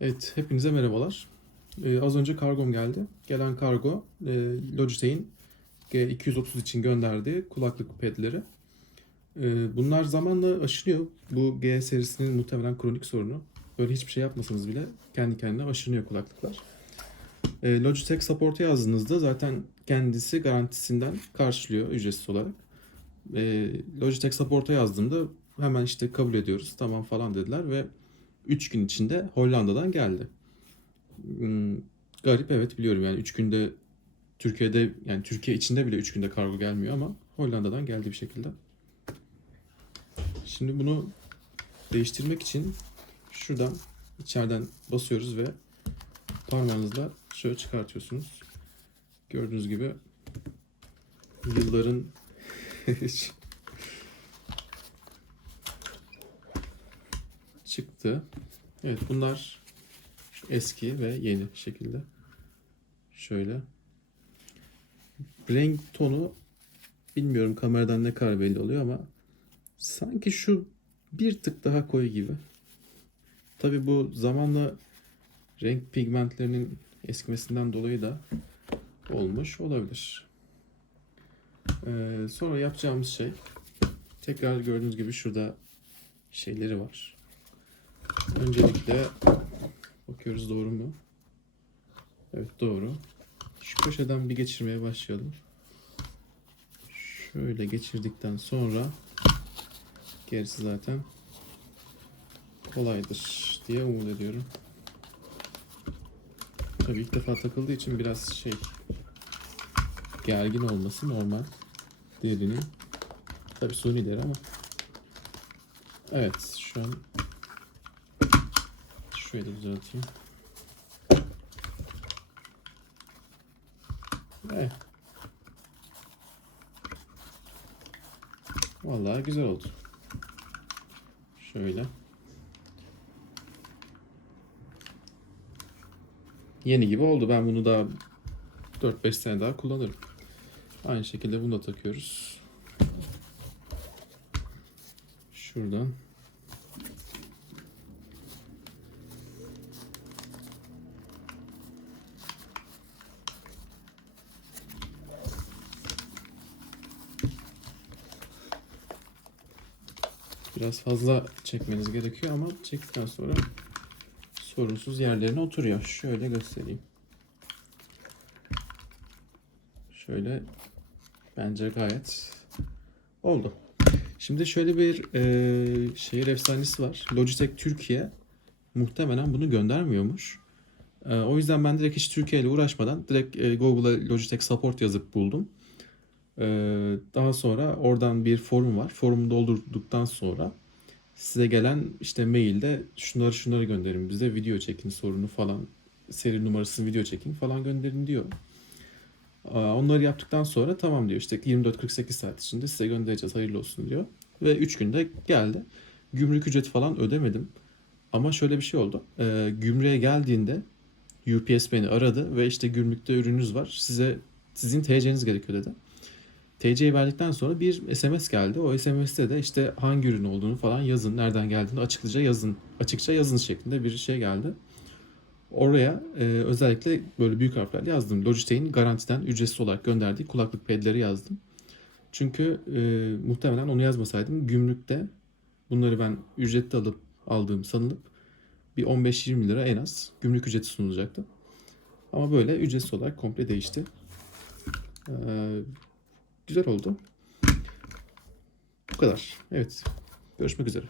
Evet, hepinize merhabalar. Ee, az önce kargom geldi. Gelen kargo e, Logitech'in G230 için gönderdiği kulaklık pedleri. Ee, bunlar zamanla aşınıyor. Bu G serisinin muhtemelen kronik sorunu. Böyle hiçbir şey yapmasanız bile kendi kendine aşınıyor kulaklıklar. Ee, Logitech Support'a yazdığınızda zaten kendisi garantisinden karşılıyor ücretsiz olarak. Ee, Logitech Support'a yazdığımda hemen işte kabul ediyoruz tamam falan dediler ve 3 gün içinde Hollanda'dan geldi. Hmm, garip evet biliyorum yani 3 günde Türkiye'de yani Türkiye içinde bile 3 günde kargo gelmiyor ama Hollanda'dan geldi bir şekilde. Şimdi bunu değiştirmek için şuradan içeriden basıyoruz ve parmağınızla şöyle çıkartıyorsunuz. Gördüğünüz gibi yılların çıktı. Evet bunlar eski ve yeni şekilde. Şöyle. Renk tonu bilmiyorum kameradan ne kadar belli oluyor ama sanki şu bir tık daha koyu gibi. Tabi bu zamanla renk pigmentlerinin eskimesinden dolayı da olmuş olabilir. Ee, sonra yapacağımız şey tekrar gördüğünüz gibi şurada şeyleri var. Öncelikle bakıyoruz doğru mu? Evet doğru. Şu köşeden bir geçirmeye başlayalım. Şöyle geçirdikten sonra gerisi zaten kolaydır diye umut ediyorum. Tabii ilk defa takıldığı için biraz şey gergin olması normal. Diğerinin tabii sunidir ama evet şu an Şöyle düzelteyim. Evet. Vallahi güzel oldu. Şöyle. Yeni gibi oldu. Ben bunu daha 4-5 sene daha kullanırım. Aynı şekilde bunu da takıyoruz. Şuradan Biraz fazla çekmeniz gerekiyor ama çektikten sonra sorunsuz yerlerine oturuyor. Şöyle göstereyim. Şöyle bence gayet oldu. Şimdi şöyle bir e, şehir efsanesi var. Logitech Türkiye muhtemelen bunu göndermiyormuş. E, o yüzden ben direkt hiç Türkiye ile uğraşmadan direkt e, Google'a Logitech Support yazıp buldum. Ee, daha sonra oradan bir forum var. Forumu doldurduktan sonra size gelen işte mailde şunları şunları gönderin bize video çekin sorunu falan seri numarasını video çekin falan gönderin diyor. Onları yaptıktan sonra tamam diyor işte 24-48 saat içinde size göndereceğiz hayırlı olsun diyor. Ve 3 günde geldi. Gümrük ücreti falan ödemedim. Ama şöyle bir şey oldu. Ee, gümrüğe geldiğinde UPS beni aradı ve işte gümrükte ürününüz var. Size sizin TC'niz gerekiyor dedi. TC'yi verdikten sonra bir SMS geldi. O SMS'te de işte hangi ürün olduğunu falan yazın, nereden geldiğini açıklıca yazın, açıkça yazın şeklinde bir şey geldi. Oraya e, özellikle böyle büyük harflerle yazdım. Logitech'in garantiden ücretsiz olarak gönderdiği kulaklık pedleri yazdım. Çünkü e, muhtemelen onu yazmasaydım gümrükte bunları ben ücretli alıp aldığım sanılıp bir 15-20 lira en az gümrük ücreti sunulacaktı. Ama böyle ücretsiz olarak komple değişti. Ee, güzel oldu. Bu kadar. Evet. Görüşmek üzere.